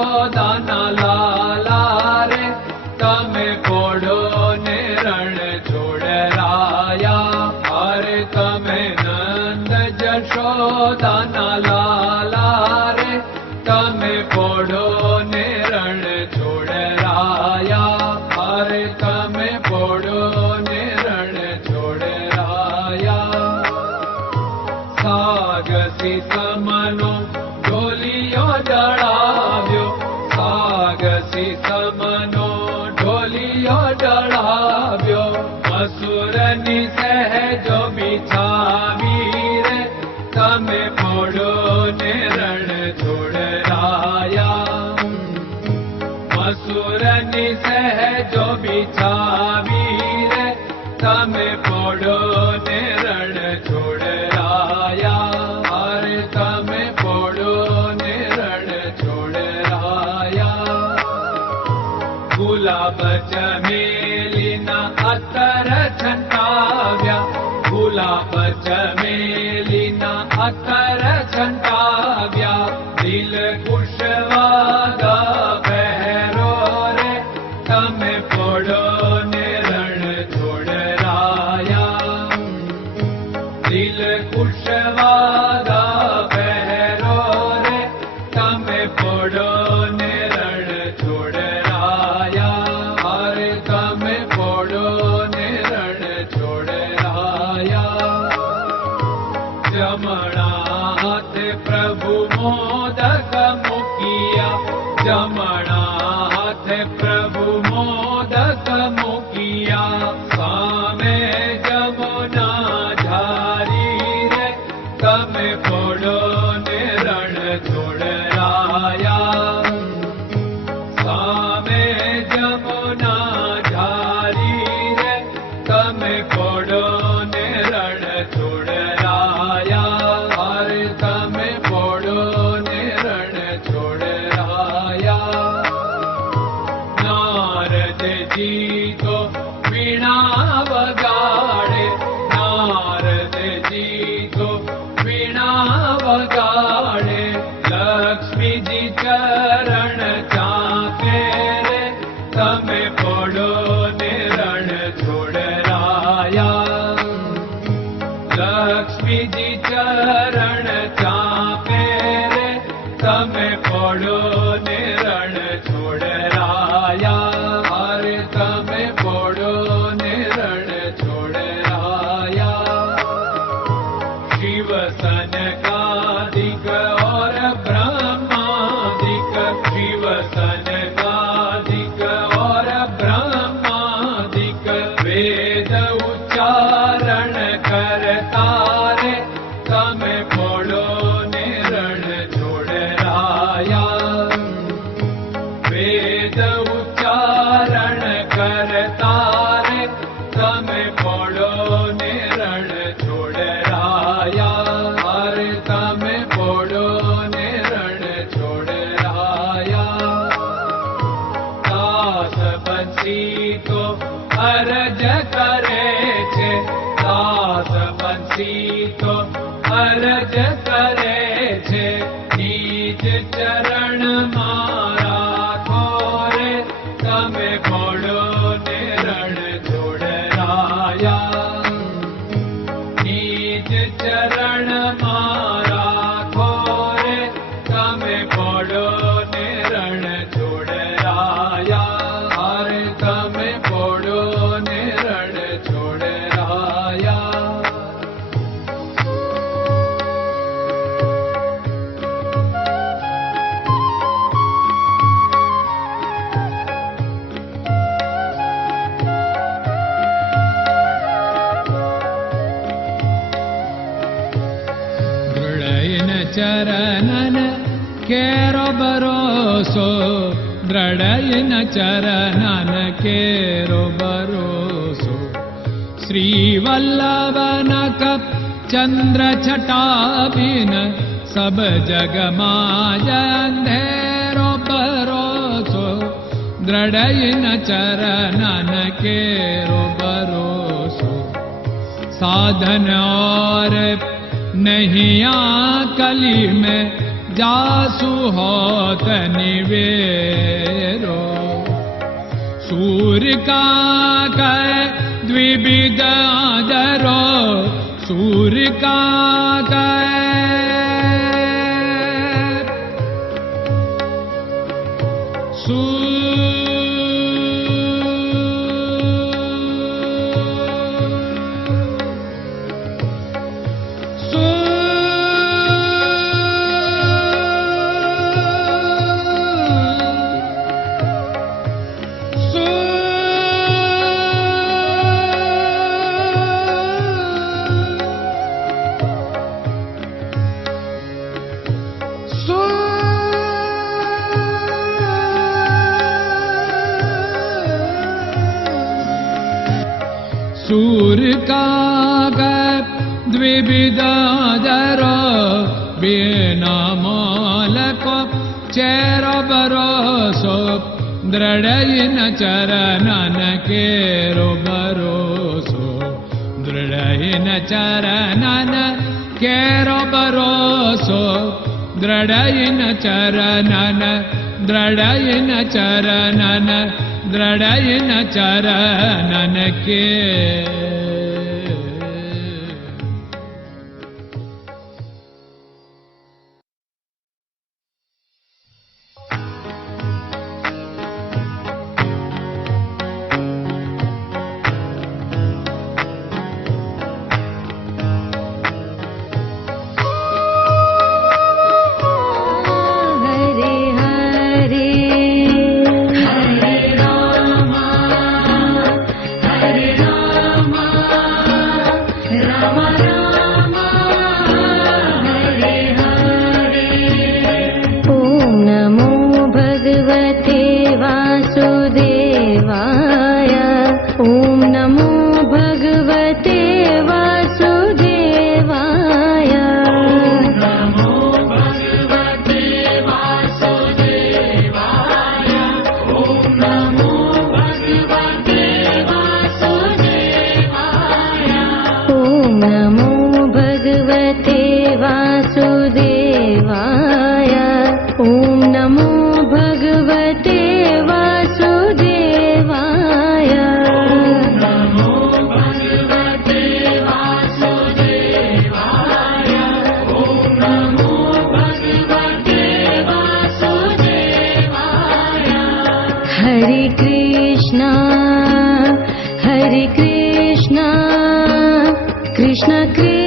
જશોદાના લાલા રે તમે પોડો ને રણ છોડરાયા. અરે તમે નંદ જશોદાના લાલા રે તમે પોડો ને રણ છોડરાયા. અરે તમે પોડો ને રણ છોડરાયા. સાગસી સમનો ઢોલિયો ડળાવ્યો, સાગસી સમનો ઢોલિયો ડળાવ્યો. મસૂરની સહેજો બિછાવી રે તમે પોડો ને રણ છોડરાયા. મસૂરની સહેજો બિછાવી રે તમે પોડો ને રણ છોડરાયા. અરે તમે પોડો ને રણ છોડરાયા. ગુલાબ ચમેલીના અત્તર છંટાવ્યા, ગુલાબ ચમેલીના અત્તર છંટાવ્યા. દિલ કુશવાદા પહેરો રે તમે પોડો ને રણ છોડરાયા. દિલ કુશવાદા પહેરો રે તમે પોડો ને રણ છોડરાયા. અરે તમે પોડો ને રણ છોડરાયા. જમણા હાથે પ્રભુ મોદક મૂકિયા, જમણા હાથે પ્રભુ મોદક મૂકિયા. સામે જમુના ઝારી રે તમે પોડો ને રણ છોડરાયા. સામે જમુના ઝારી રે તમે પોડો ને રણ છોડરાયા. અરે તમે પોડો ને રણ છોડરાયા. નારદજી તો વીણા વગાડે, નારદજી તો વીણા વગાડે. લક્ષ્મીજી ચરણ ચાકે રે તમે પોડો ને રણ છોડરાયા. લક્ષ્મીજી ચરણ ચાપે રે તમે પોડો ને રણ છોડરાયા. અરે તમે પોડો ને રણ છોડરાયા. શિવ સનકાદિક और ब्रह्मादिक, शिव सनकादिक और ब्रह्मादिक. वेद उच्चारण करता रे તમે પોડો ને રણ છોડરાયા. વેદ ઉચ્ચારણ કરતા રે તમે પોડો ને રણ છોડરાયા. અરે તમે પોડો ને રણ છોડરાયા. દાસ બંસી તો અરજ કરે છે, દાસ બંસી તો અરજ કરે છે. નીચ ચરણ મારા ખોરે તમે પોડો ને રણ છોડરાયા. નીચ ચરણ મારા ખોરે તમે પોડો ને રણ છોડરાયા. અરે તમે પોડો ને રણ છોડરાયા. ચરણન કેરો ભરોસો, દ્રઢયન ચરણન કેરો ભરોસો. શ્રી વલ્લભન કપ ચંદ્ર છટાબિન સબ જગમાં અંધેરો ભરોસો. દ્રઢયન ચરણન કેરો ભરોસો. साधन और नहीं कली में जासु होत निवेरो। सूर्य का कै द्विविध आदरो, सूर्य का सूर्य का द्विविधादरो, बिना मोल को चेर भरोसो, दृढ़ चरणन केरो भरोसो, दृढ़ चरणन केरो भरोसो, दृढ़ चरणन, दृढ़ चरणन, दृढ़ चरणन के। Krishna Krishna